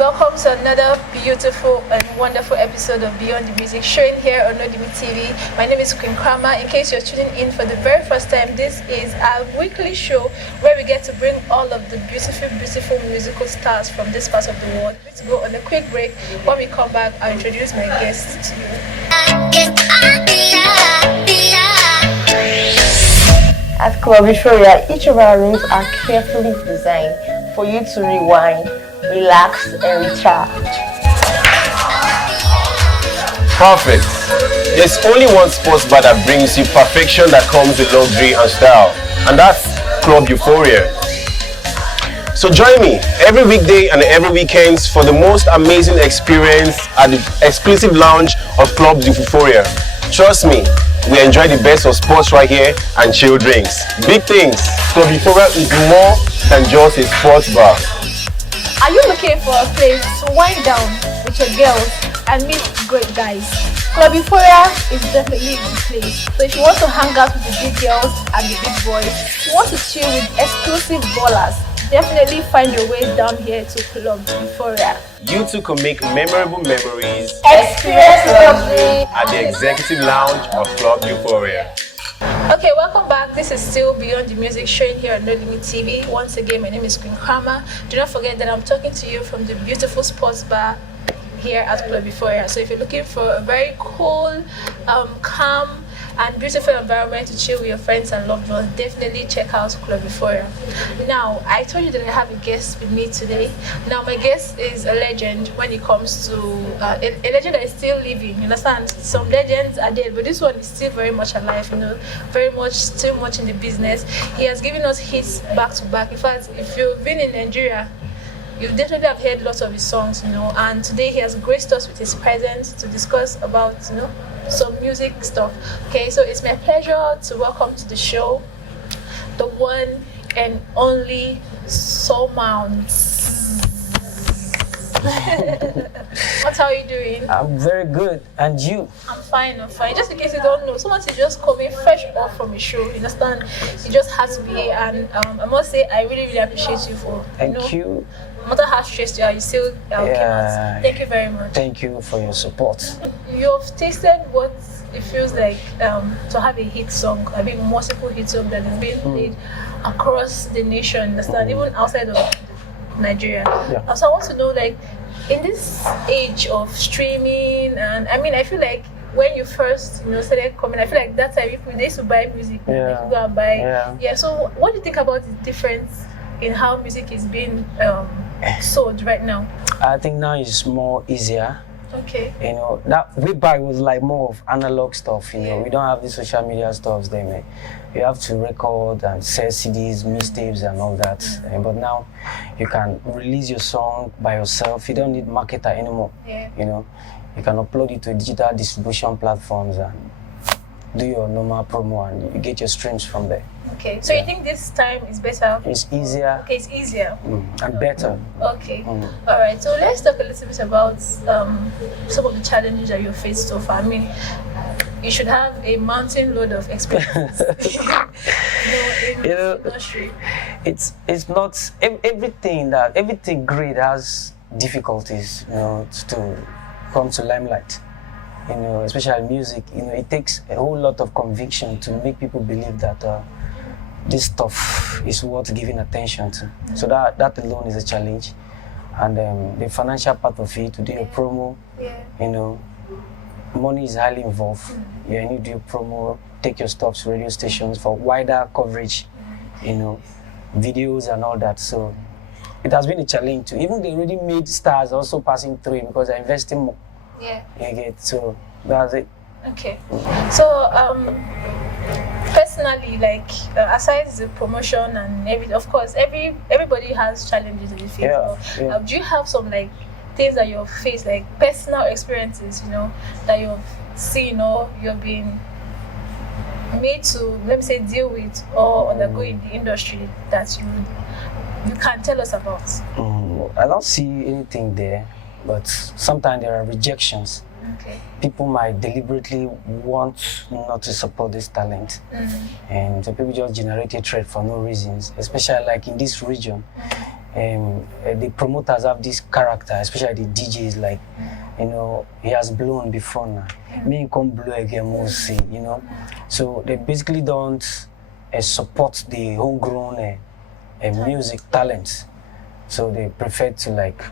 welcome to another beautiful and wonderful episode of Beyond the Music, showing here on Nodimi TV. My name is Queen Kramer. In case you're tuning in for the very first time, this is our weekly show where we get to bring all of the beautiful musical stars from this part of the world. Let's go on a quick break. When we come back, I'll introduce my guests to you. At Club Victoria, each of our rooms are carefully designed for you to rewind, relax, and recharge. Perfect. There's only one sports bar that brings you perfection that comes with luxury and style, and that's Club Euphoria. So join me every weekday and every weekends for the most amazing experience at the exclusive lounge of Club Euphoria. Trust me, we enjoy the best of sports right here and chill drinks. Big things. Club Euphoria is more than just a sports bar. Are you looking for a place to wind down with your girls and meet great guys? Club Euphoria is definitely a good place. So if you want to hang out with the big girls and the big boys, you want to chill with exclusive ballers, definitely find your way down here to Club Euphoria. You too can make memorable memories Experience luxury at the executive lounge of Club Euphoria. Okay, welcome back. This is still Beyond the Music, showing here on No Limit TV. Once again, my name is Queen Kramer. Do not forget that I'm talking to you from the beautiful sports bar here at Club Euphoria. So if you're looking for a very cool, calm, and beautiful environment to chill with your friends and loved ones, definitely check out Club Euphoria. Now, I told you that I have a guest with me today. Now, my guest is a legend when it comes to a legend that is still living. You understand? Some legends are dead, but this one is still very much alive. You know, very much, still much in the business. He has given us hits back to back. In fact, if you've been in Nigeria, you definitely have heard lots of his songs, you know, and today he has graced us with his presence to discuss about, you know, some music stuff. Okay, so it's my pleasure to welcome to the show the one and only surmountz. What are you doing? I'm very good, and you? I'm fine. Just in case you don't know, someone is just coming fresh off from a show. You understand? You just has to be here, and I must say I really appreciate you for Thank you. No matter how stressed you are, you still came out. Thank you very much. Thank you for your support. You've tasted what it feels like to have a hit song, I mean multiple hit song that is being played across the nation, understand? Even outside of Nigeria. Yeah. So I want to know, like, in this age of streaming, and I mean, I feel like when you first, you know, started coming, I feel like that time people, they used to buy music, Yeah. like, go and buy. Yeah. So what do you think about the difference in how music is being sold right now? I think now it's more easier. Okay. You know, that way back was like more of analog stuff. You know, we don't have the social media stuff there, man. You have to record and sell CDs, mixtapes, and all that. But now, you can release your song by yourself. You don't need marketer anymore. Yeah. You know, you can upload it to digital distribution platforms and do your normal promo, and you get your streams from there. Okay. So you think this time is better? It's easier. Okay, it's easier. And better. Okay. All right. So let's talk a little bit about some of the challenges that you've faced so far. I mean, you should have a mountain load of experience. In this industry. It's not everything great has difficulties, you know, to come to limelight. You know, especially music. You know, it takes a whole lot of conviction to make people believe that this stuff is worth giving attention to. So that alone is a challenge, and the financial part of it, to do your promo, you know, money is highly involved. You need to do your promo, take your stuff to radio stations for wider coverage, you know, videos and all that. So it has been a challenge too. Even the already made stars also passing through it because they're investing more. Yeah. You get, so that's it. Okay. So personally, like aside the promotion and everything, of course, everybody has challenges in the field. Yeah. Do you have some like things that you've faced, like personal experiences, you know, that you've seen or you've been made to, let me say, deal with or undergo in the industry that you can tell us about? I don't see anything there, but sometimes there are rejections. Okay. People might deliberately want not to support this talent, and so people just generate hatred for no reasons, especially like in this region. the promoters have this character, especially the DJs, like, you know, he has blown before now. Me come blow again, we'll see, you know. So they basically don't support the homegrown music talents. So they prefer to like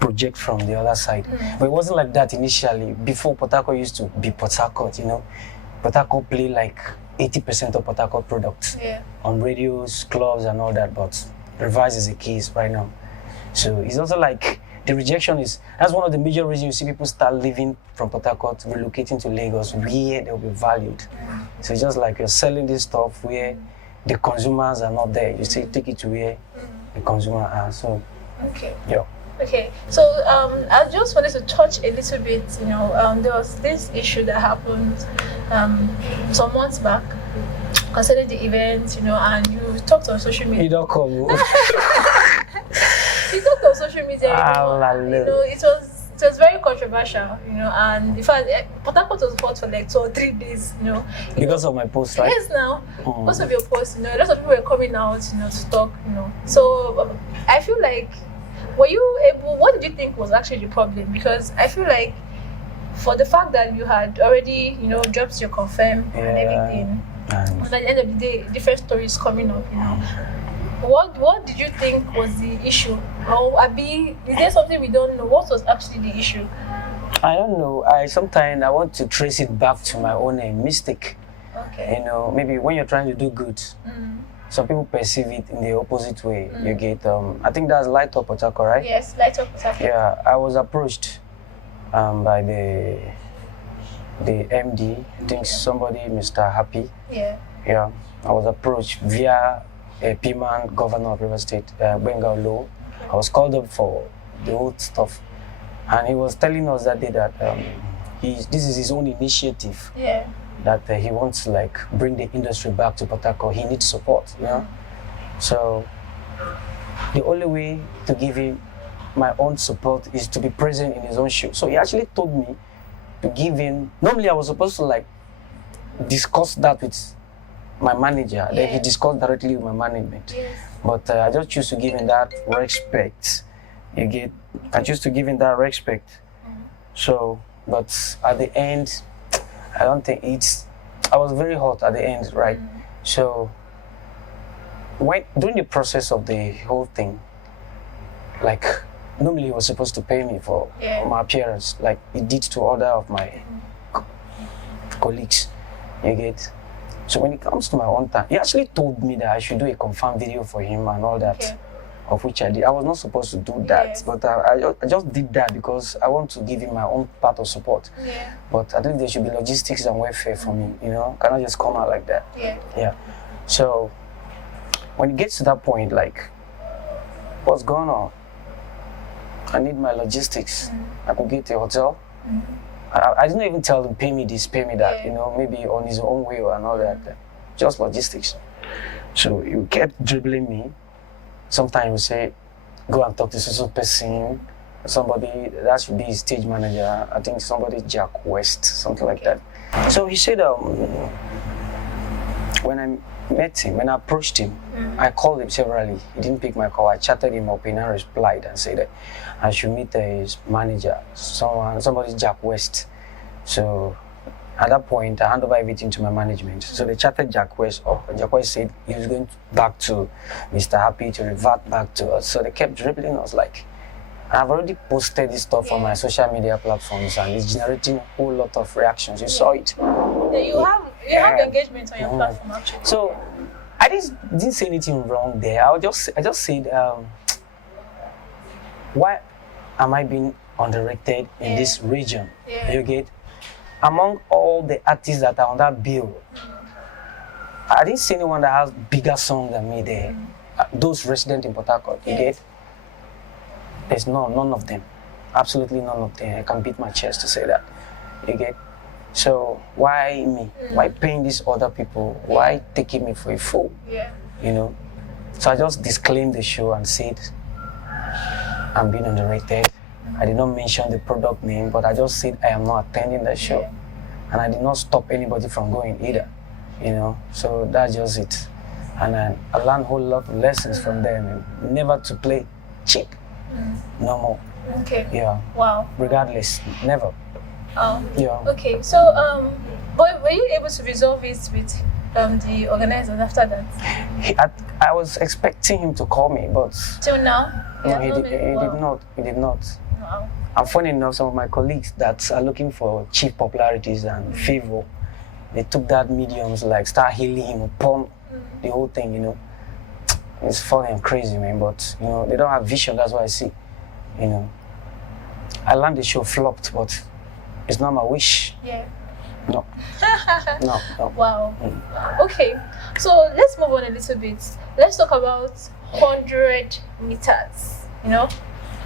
project from the other side. But it wasn't like that initially. Before, Port Harcourt used to be Port Harcourt, you know. Port Harcourt play like 80% of Port Harcourt products on radios, clubs and all that, but reverse is the case right now. So it's also like the rejection is, that's one of the major reasons you see people start leaving from Port Harcourt, relocating to Lagos, where they'll be valued. So it's just like you're selling this stuff where the consumers are not there. You say take it to where the consumer are. So yeah. Okay, so I just wanted to touch a little bit, you know, there was this issue that happened some months back concerning the event, you know, and you talked on social media. You don't come. You talked on social media, you know, it was very controversial, you know, and in fact, Port Harcourt was hot for like 2 or 3 days, you know. Because of my post, right? Yes, now, because of your post, you know, lots of people were coming out, you know, to talk, you know. So I feel like, were you able, what did you think was actually the problem? Because I feel like for the fact that you had already, you know, dropped your confirm and everything, and at the end of the day, different stories coming up, you know. What did you think was the issue? Or Abi, is there something we don't know? What was actually the issue? I don't know. Sometimes I want to trace it back to my own mistake. Okay. You know, maybe when you're trying to do good, some people perceive it in the opposite way. You get, I think that's Light Up Port Harcourt, right? Yes, Light Up Port Harcourt. Yeah, I was approached by the MD, I think somebody, Mr. Happy. Yeah. Yeah, I was approached via a P-man, governor of River State, Bengal Law. I was called up for the old stuff, and he was telling us that day that this is his own initiative. Yeah. That he wants to like bring the industry back to Port Harcourt. He needs support, you know. So the only way to give him my own support is to be present in his own shoe. So he actually told me to give him. Normally I was supposed to like discuss that with my manager. Then he discussed directly with my management. But I just choose to give him that respect. You get? I choose to give him that respect. So, but at the end, I don't think I was very hot at the end, right? So, during the process of the whole thing, like, normally he was supposed to pay me for my appearance, like he did to other of my colleagues, you get? So when it comes to my own time, he actually told me that I should do a confirmed video for him and all that, of which I did. I was not supposed to do that, but I just did that because I want to give him my own part of support. But I think there should be logistics and welfare for me, you know? Cannot just come out like that. So when it gets to that point, like, what's going on? I need my logistics. I could get a hotel. I didn't even tell him, pay me this, pay me that, you know, maybe on his own way and all that. Just logistics. So he kept dribbling me. Sometimes he would say, go and talk to some person, somebody, that should be his stage manager. I think somebody, Jack West, something like that. So he said, when I met him, when I approached him, I called him severally. He didn't pick my call. I chatted him up, and I replied and said that I should meet his manager, somebody, Jack West. So at that point, I handed over everything to my management. So they chatted Jack West up, and Jack West said he was going back to Mr. Happy to revert back to us. So they kept dribbling us like, I've already posted this stuff on my social media platforms, and it's generating a whole lot of reactions. You saw it. You have engagement on your platform actually. So I didn't say anything wrong there. I just said, why am I being underrated in this region? You get? Among all the artists that are on that bill, I didn't see anyone that has bigger songs than me there. Those resident in Port Harcourt, you get? There's none of them. Absolutely none of them. I can beat my chest to say that. You get? So why me? Why paying these other people? Why taking me for a fool? You know? So I just disclaimed the show and said, I'm being underrated. I did not mention the product name, but I just said I am not attending the show. And I did not stop anybody from going either. You know? So that's just it. and I learned a whole lot of lessons from them. And never to play cheap, no more. Okay. Yeah. Wow. Regardless, never. Oh. Yeah. Okay. So but were you able to resolve it with the organizers after that? I was expecting him to call me, but Till now? no, he did not. He did not. Wow. And funny enough, some of my colleagues that are looking for cheap popularities and favor, they took that mediums, like start healing him upon the whole thing, you know. It's funny and crazy, man, but you know, they don't have vision, that's what I see. You know. I learned the show flopped, but it's not my wish. Yeah. No. No. Wow. Okay. So let's move on a little bit. Let's talk about 100 meters. You know,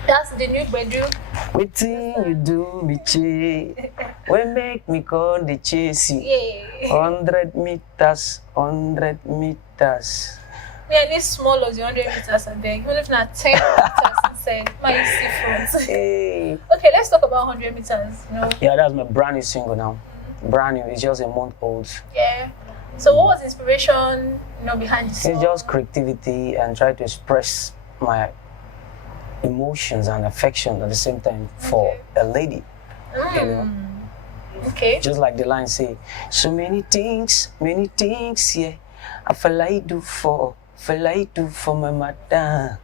that's the new bedroom. Wetin you do me che, we make me come the chase you. Yeah. 100 meters, 100 meters. Me, I need small of the 100 meters, I beg. Even if not 10 meters inside, my see front. Hey. Okay, let's talk about 100 meters. You know. Yeah, that's my brand new single now. Brand new, it's just a month old. Yeah. So what was the inspiration, you know, behind the song? It's just creativity and try to express my emotions and affection at the same time for a lady. You know? Okay. Just like the line say, so many things, yeah. I feel like do for my mother.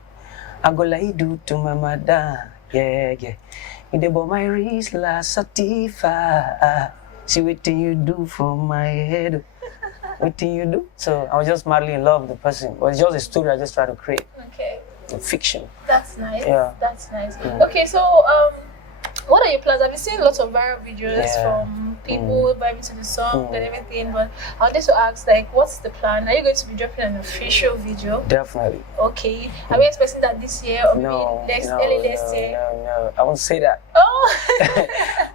I go like do to my mother. Yeah. You dey but my wrist last satisfied. See what you do for my head. What you do? So I was just madly in love with the person. It was just a story I just tried to create. Okay. A fiction. That's nice. Yeah. That's nice. Mm. Okay, so what are your plans? Have you seen lots of viral videos from people vibing to the song and everything? But I wanted to ask, like, what's the plan? Are you going to be dropping an official video? Definitely. Okay. Are we expecting that this year or maybe early next year? No. I won't say that. Oh.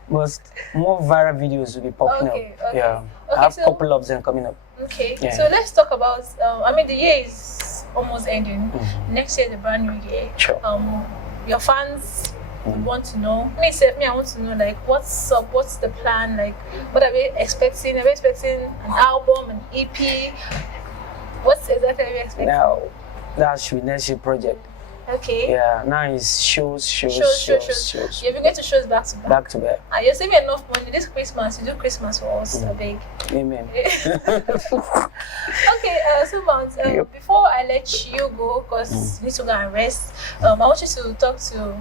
But more viral videos will be popping up. Okay. Yeah. Okay, I have so- a couple of them coming up. Okay. Yeah. So let's talk about. The year is almost ending. Next year is a brand new year. Sure. Your fans would want to know. I want to know, like, what's up? What's the plan? Like, what are we expecting? Are we expecting an album, an EP? What's exactly are we expecting? Now, that should be next year project. Okay. Yeah. Now it's shows. Shows. You'll be going to shows back to back. Back to back. You're saving enough money this Christmas. You do Christmas for us, I beg. Amen. Okay, so Mount, before I let you go, because you need to go and rest, I want you to talk to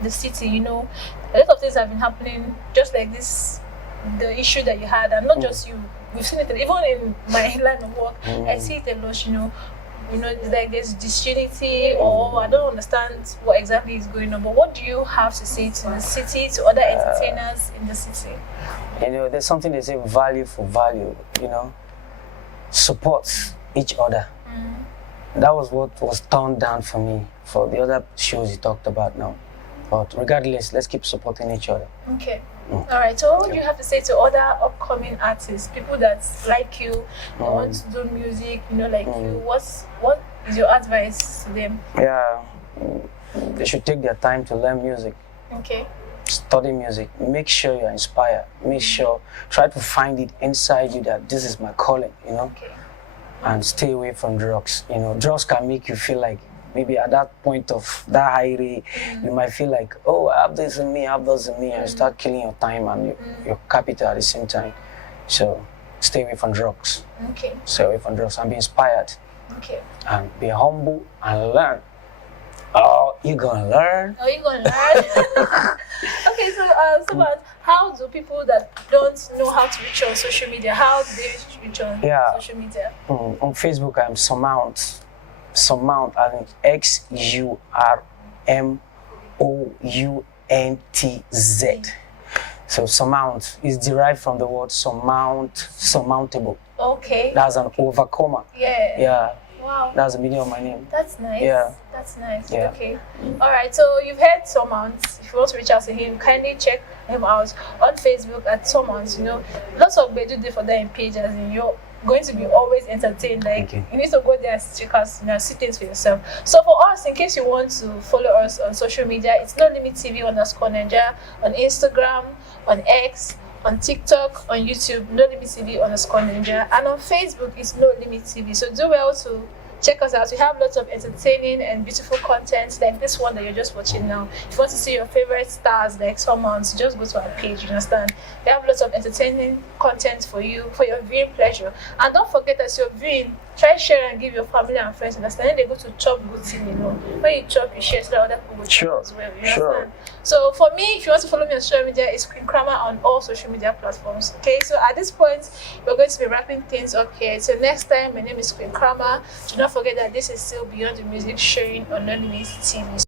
the city. You know, a lot of things have been happening, just like this, the issue that you had, and not just you. We've seen it even in my line of work. I see it a lot. You know, it's like there's disunity, or I don't understand what exactly is going on. But what do you have to say to the city, to other entertainers in the city? You know, there's something they say value for value, you know, support each other. That was what was turned down for me for the other shows you talked about now. But regardless, let's keep supporting each other. Okay. All right. So what do you have to say to other upcoming artists, people that like you, that want to do music, you know, like you? What is your advice to them? Yeah, they should take their time to learn music. Okay. Study music. Make sure you're inspired. Try to find it inside you that this is my calling, you know. Okay. And stay away from drugs. You know, drugs can make you feel like maybe at that point of that high rate, you might feel like, oh, I have this in me, and start killing your time and your capital at the same time. So stay away from drugs. Okay. Stay away from drugs and be inspired. Okay. And be humble and learn. Oh, you're gonna learn. Oh, you're gonna learn. Okay, so how do people that don't know how to reach you on social media, how do they reach you on social media? On Facebook, I'm surmountz. Surmountz, I think XURMOUNTZ. So surmount is derived from the word surmountable. Okay. That's an overcomer. Yeah. Yeah. Wow. That's the meaning of my name. That's nice. Yeah. That's nice. Yeah. Okay. All right. So you've heard surmountz. If you want to reach out to him, kindly check him out on Facebook at surmountz. You know, lots of bedu do for them in pages, and you're going to be always entertained. Like you need to go there and check us, see things for yourself. So for us, in case you want to follow us on social media, it's No Limit TV _Nigeria on Instagram, on X, On TikTok, on YouTube, No Limit TV _Ninja, and on Facebook is No Limit TV. So do well to check us out. We have lots of entertaining and beautiful content like this one that you're just watching now. If you want to see your favorite stars like surmountz, just go to our page, you understand? We have lots of entertaining content for you, for your viewing pleasure. And don't forget, as you're viewing, try share and give your family and friends, understand? Then they go to chop good thing, you know. When you chop, you share so that other people chop as well, you understand? So for me, if you want to follow me on social media, it's Queen Krama on all social media platforms. Okay, so at this point, we're going to be wrapping things up here. So next time, my name is Queen Krama. Do not forget that this is still Beyond the Music, sharing on No Limit TV.